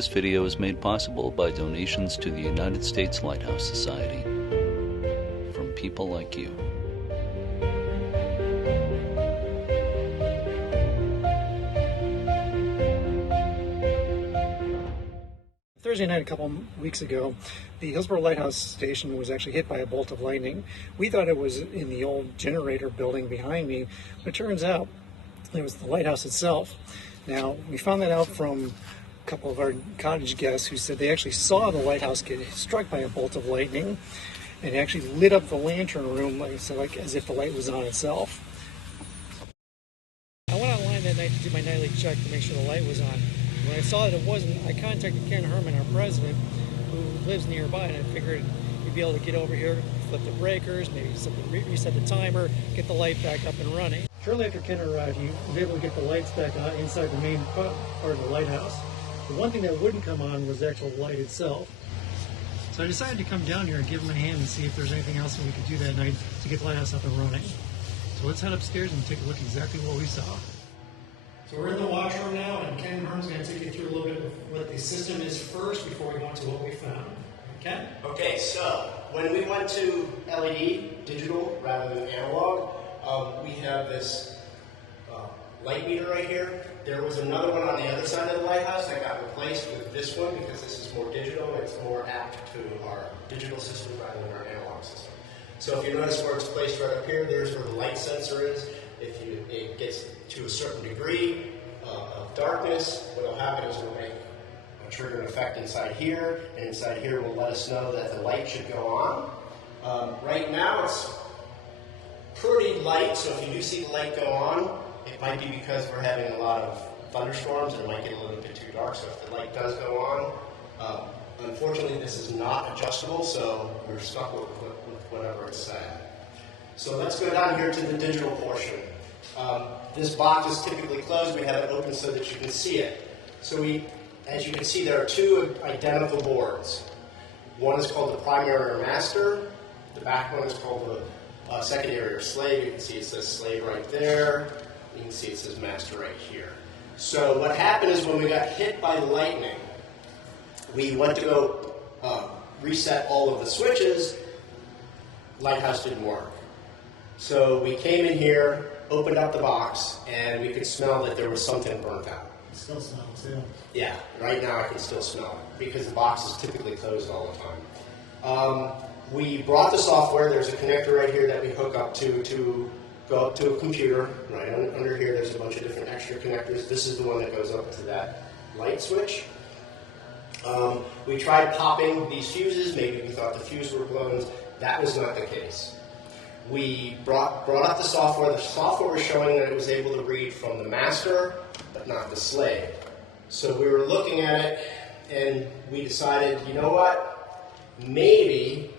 This video is made possible by donations to the United States Lighthouse Society from people like you. Thursday night, a couple weeks ago, the Hillsboro Lighthouse station was actually hit by a bolt of lightning. We thought it was in the old generator building behind me, but it turns out it was the lighthouse itself. Now, we found that out from a couple of our cottage guests who said they actually saw the lighthouse get struck by a bolt of lightning, and it actually lit up the lantern room, like as if the light was on itself. I went online that night to do my nightly check to make sure the light was on. When I saw that it wasn't, I contacted Ken Herman, our president, who lives nearby, and I figured he'd be able to get over here, flip the breakers, maybe reset the timer, get the light back up and running. Shortly after Ken arrived, he was able to get the lights back on inside the main part of the lighthouse. The one thing that wouldn't come on was the actual light itself. So I decided to come down here and give him a hand and see if there's anything else that we could do that night to get the lighthouse up and running. So let's head upstairs and take a look exactly what we saw. So we're in the washroom now, and Ken Herman's going to take you through a little bit of what the system is first before we go into what we found. Ken? Okay, so when we went to LED, digital rather than analog, we have this light meter right here. There was another one on the other side of the lighthouse that got replaced with this one because this is more digital and it's more apt to our digital system rather than our analog system. So if you notice where it's placed right up here, there's where the light sensor is. If it gets to a certain degree of darkness, what will happen is we'll make a trigger effect inside here, and inside here will let us know that the light should go on. Right now it's pretty light, so if you do see the light go on, it might be because we're having a lot of thunderstorms and it might get a little bit too dark, so if the light does go on, unfortunately this is not adjustable, so we're stuck with whatever it's set. So let's go down here to the digital portion. This box is typically closed. We have it open so that you can see it. So as you can see, there are two identical boards. One is called the primary or master. The back one is called the secondary or slave. You can see it says slave right there. You can see it says master right here. So what happened is when we got hit by the lightning, we went to go reset all of the switches. Lighthouse didn't work. So we came in here, opened up the box, and we could smell that there was something burnt out. It still smells, yeah. Yeah, right now I can still smell it because the box is typically closed all the time. We brought the software. There's a connector right here that we hook up to go up to a computer. Right under here there's a bunch of different extra connectors. This is the one that goes up to that light switch. We tried popping these fuses. Maybe we thought the fuse were blown. That was not the case. We brought up the software. The software was showing that it was able to read from the master, but not the slave. So we were looking at it, and we decided, you know what? Maybe,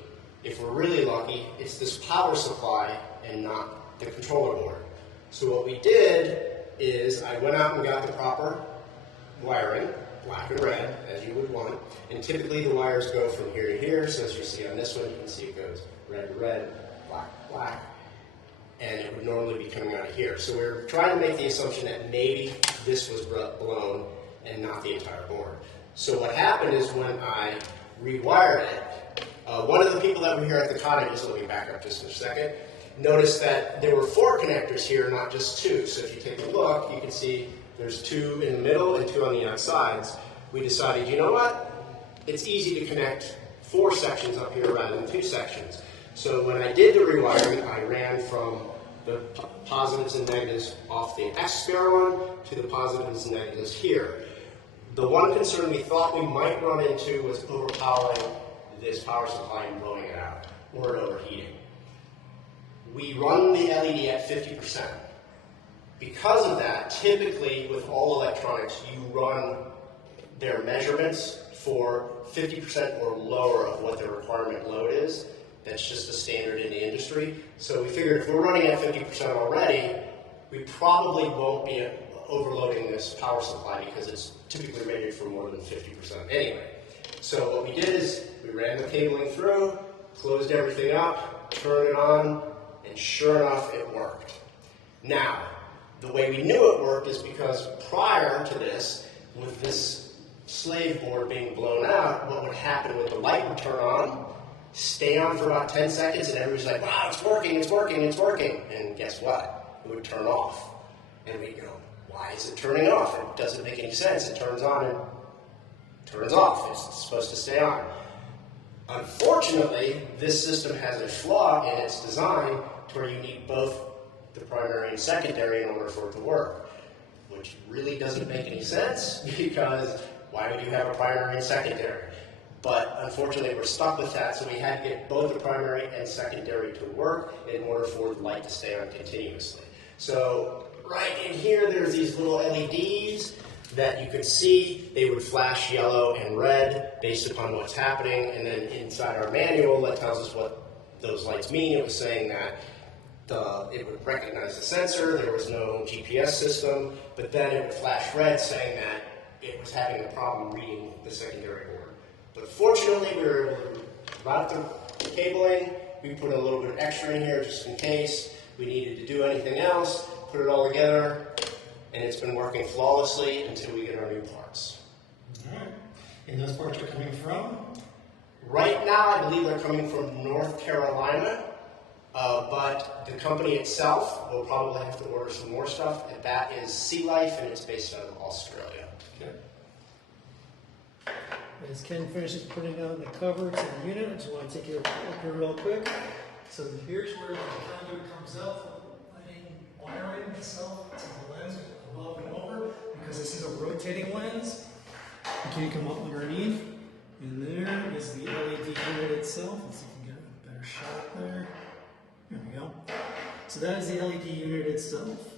if we're really lucky, it's this power supply and not the controller board. So what we did is I went out and got the proper wiring, black and red, as you would want. And typically the wires go from here to here. So as you see on this one, you can see it goes red to red, black, and it would normally be coming out of here. So we're trying to make the assumption that maybe this was blown and not the entire board. So what happened is when I rewired it, one of the people that were here at the cottage, let me back up just a second, noticed that there were 4 connectors here, not just 2. So if you take a look, you can see there's 2 in the middle and 2 on the outsides. We decided, you know what? It's easy to connect 4 sections up here rather than 2 sections. So when I did the rewiring, I ran from the positives and negatives off the X-spare one to the positives and negatives here. The one concern we thought we might run into was overpowering this power supply and blowing it out, or overheating. We run the LED at 50%. Because of that, typically with all electronics, you run their measurements for 50% or lower of what their requirement load is. That's just the standard in the industry. So we figured if we're running at 50% already, we probably won't be overloading this power supply because it's typically rated for more than 50% anyway. So what we did is we ran the cabling through, closed everything up, turned it on, and sure enough, it worked. Now, the way we knew it worked is because prior to this, with this slave board being blown out, what would happen with the light would turn on, stay on for about 10 seconds, and everybody's like, wow, it's working, it's working, it's working. And guess what? It would turn off. And we go, why is it turning off? It doesn't make any sense. It turns on and turns off. It's supposed to stay on. Unfortunately, this system has a flaw in its design to where you need both the primary and secondary in order for it to work, which really doesn't make any sense because why would you have a primary and secondary? But unfortunately, we're stuck with that, so we had to get both the primary and secondary to work in order for the light to stay on continuously. So right in here, there's these little LEDs that you could see. They would flash yellow and red based upon what's happening, and then inside our manual that tells us what those lights mean. It was saying that it would recognize the sensor, there was no GPS system, but then it would flash red saying that it was having a problem reading the secondary board. But fortunately, we were able to route the cabling. We put a little bit extra in here just in case we needed to do anything else, put it all together, and it's been working flawlessly until we get our new parts. All right. And those parts are coming from? Right now, I believe they're coming from North Carolina, but the company itself will probably have to order some more stuff, and that is Sea Life, and it's based out of Australia. Okay. As Ken finishes putting on the cover to the unit, I just want to take you up here real quick. So here's where the conduit comes out, letting wiring itself to the lens above and over, because this is a rotating lens. You can come up underneath, and there is the LED unit itself. Let's see if we can get a better shot there. There we go. So that is the LED unit itself.